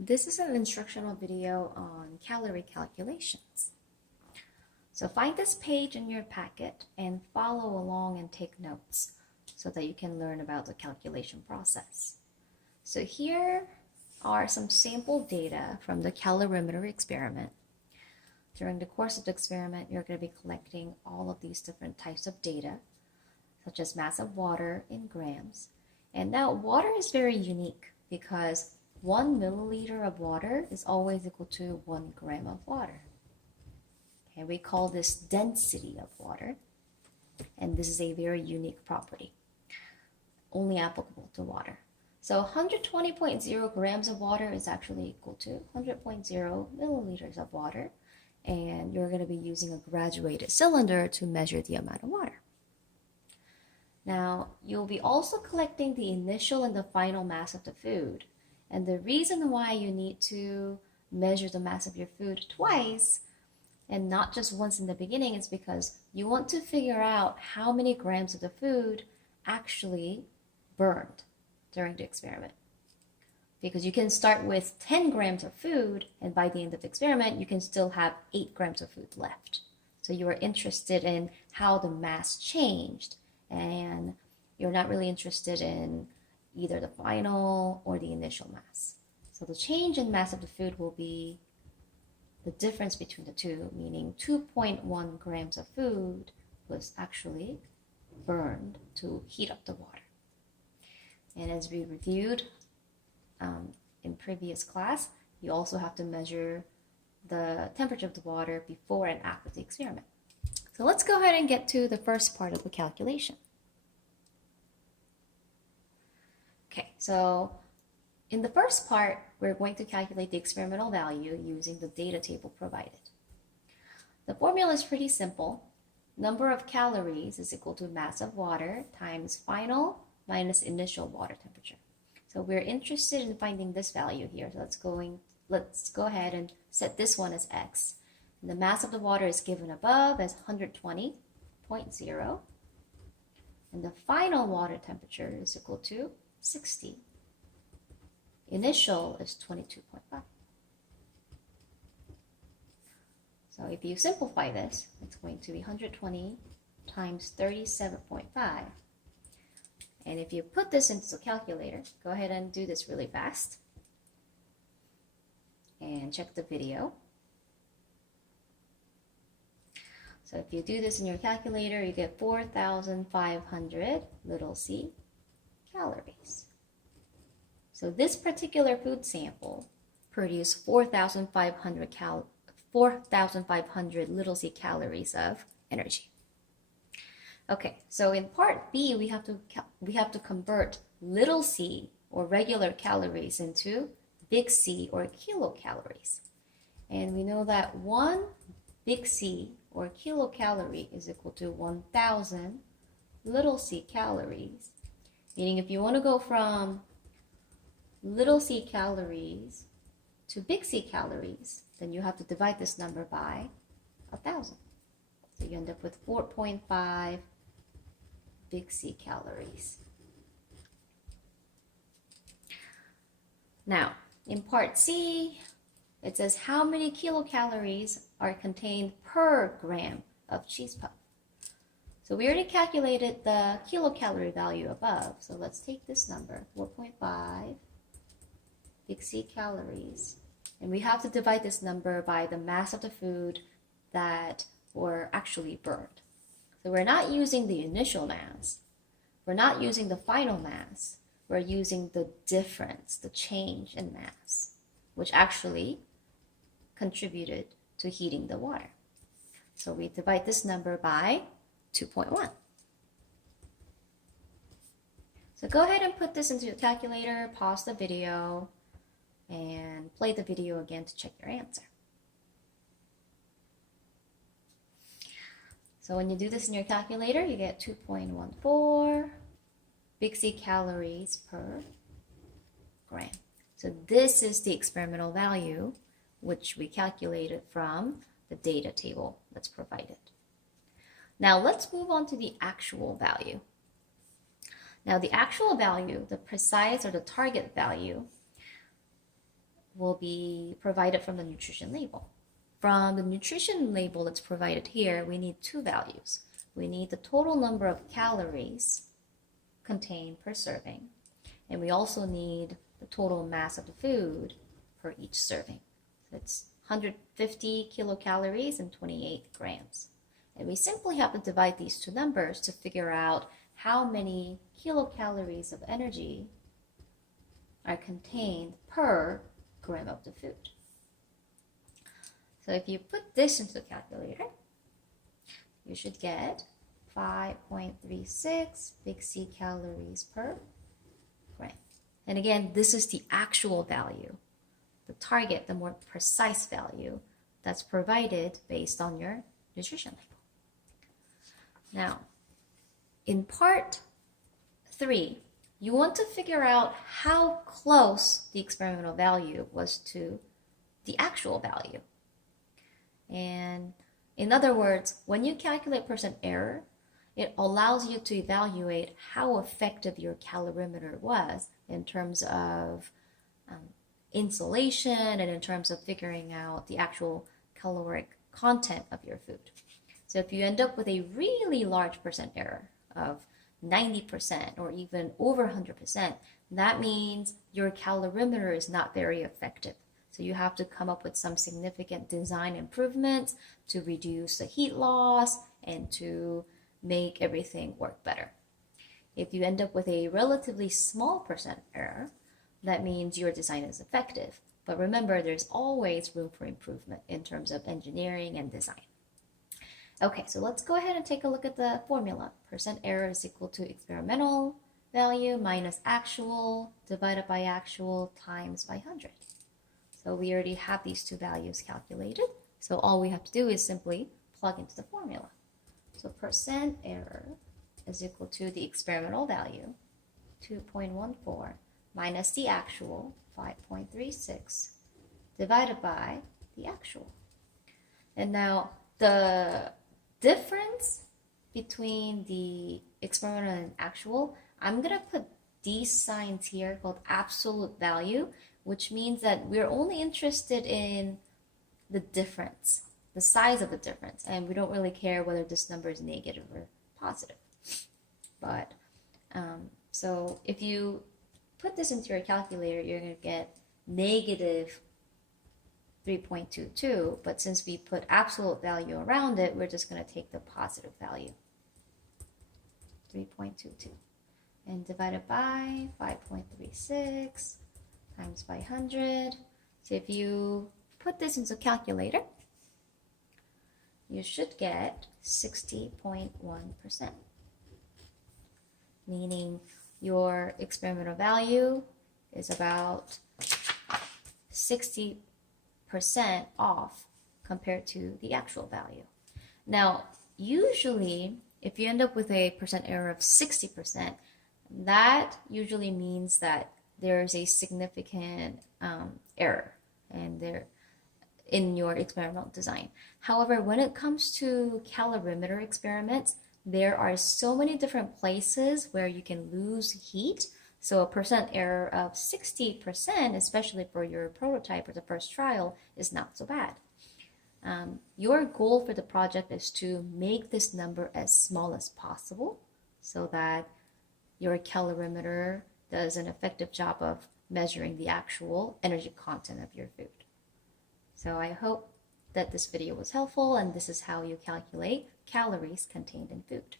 This is an instructional video on calorie calculations. So find this page in your packet and follow along and take notes so that you can learn about the calculation process. So here are some sample data from the calorimeter experiment. During the course of the experiment, you're going to be collecting all of these different types of data, such as mass of water in grams. And now water is very unique because 1 milliliter of water is always equal to 1 gram of water. Okay, we call this density of water, and this is a very unique property, only applicable to water. So 120.0 grams of water is actually equal to 100.0 milliliters of water, and you're going to be using a graduated cylinder to measure the amount of water. Now, you'll be also collecting the initial and the final mass of the food. And the reason why you need to measure the mass of your food twice and not just once in the beginning is because you want to figure out how many grams of the food actually burned during the experiment. Because you can start with 10 grams of food, and by the end of the experiment, you can still have 8 grams of food left. So you are interested in how the mass changed, and you're not really interested in either the final or the initial mass. So the change in mass of the food will be the difference between the two, meaning 2.1 grams of food was actually burned to heat up the water. And as we reviewed in previous class, you also have to measure the temperature of the water before and after the experiment. So let's go ahead and get to the first part of the calculation. Okay, so in the first part, we're going to calculate the experimental value using the data table provided. The formula is pretty simple. Number of calories is equal to mass of water times final minus initial water temperature. So we're interested in finding this value here. So let's go ahead and set this one as x. And the mass of the water is given above as 120.0. And the final water temperature is equal to 60. Initial is 22.5. So if you simplify this, it's going to be 120 times 37.5. And if you put this into the calculator, go ahead and do this really fast. And check the video. So if you do this in your calculator, you get 4,500 little c calories. So this particular food sample produced 4,500 little c calories of energy. Okay, so in part B, we have to convert little c or regular calories into big C or kilocalories. And we know that 1 big C or kilocalorie is equal to 1,000 little c calories. Meaning if you want to go from little c calories to big C calories, then you have to divide this number by 1,000. So you end up with 4.5 big C calories. Now, in part C, it says how many kilocalories are contained per gram of cheese puff. So we already calculated the kilocalorie value above. So let's take this number, 4.5 big C calories. And we have to divide this number by the mass of the food that were actually burned. So we're not using the initial mass. We're not using the final mass. We're using the difference, the change in mass, which actually contributed to heating the water. So we divide this number by 2.1. So go ahead and put this into your calculator, pause the video, and play the video again to check your answer. So when you do this in your calculator, you get 2.14 big C calories per gram. So this is the experimental value, which we calculated from the data table that's provided. Now let's move on to the actual value. Now the actual value, the precise or the target value, will be provided from the nutrition label. From the nutrition label that's provided here, we need two values. We need the total number of calories contained per serving, and we also need the total mass of the food per each serving. So it's 150 kilocalories and 28 grams. And we simply have to divide these two numbers to figure out how many kilocalories of energy are contained per gram of the food. So if you put this into the calculator, you should get 5.36 big C calories per gram. And again, this is the actual value, the target, the more precise value that's provided based on your nutrition label. Now, in part 3, you want to figure out how close the experimental value was to the actual value. And in other words, when you calculate percent error, it allows you to evaluate how effective your calorimeter was in terms of insulation and in terms of figuring out the actual caloric content of your food. So if you end up with a really large percent error of 90% or even over 100%, that means your calorimeter is not very effective. So you have to come up with some significant design improvements to reduce the heat loss and to make everything work better. If you end up with a relatively small percent error, that means your design is effective. But remember, there's always room for improvement in terms of engineering and design. Okay, so let's go ahead and take a look at the formula. Percent error is equal to experimental value minus actual divided by actual times by 100. So we already have these two values calculated. So all we have to do is simply plug into the formula. So percent error is equal to the experimental value, 2.14, minus the actual, 5.36, divided by the actual. And now the difference between the experimental and actual, I'm going to put these signs here called absolute value, which means that we're only interested in the difference, the size of the difference, and we don't really care whether this number is negative or positive. But so if you put this into your calculator, you're going to get negative 3.22, but since we put absolute value around it, we're just going to take the positive value, 3.22, and divide it by 5.36 times by 100. So if you put this into a calculator, you should get 60.1%, meaning your experimental value is about 60% off compared to the actual value. Now, usually, if you end up with a percent error of 60%, that usually means that there's a significant error in your experimental design. However, when it comes to calorimeter experiments, there are so many different places where you can lose heat. So a percent error of 60%, especially for your prototype or the first trial, is not so bad. Your goal for the project is to make this number as small as possible so that your calorimeter does an effective job of measuring the actual energy content of your food. So I hope that this video was helpful, and this is how you calculate calories contained in food.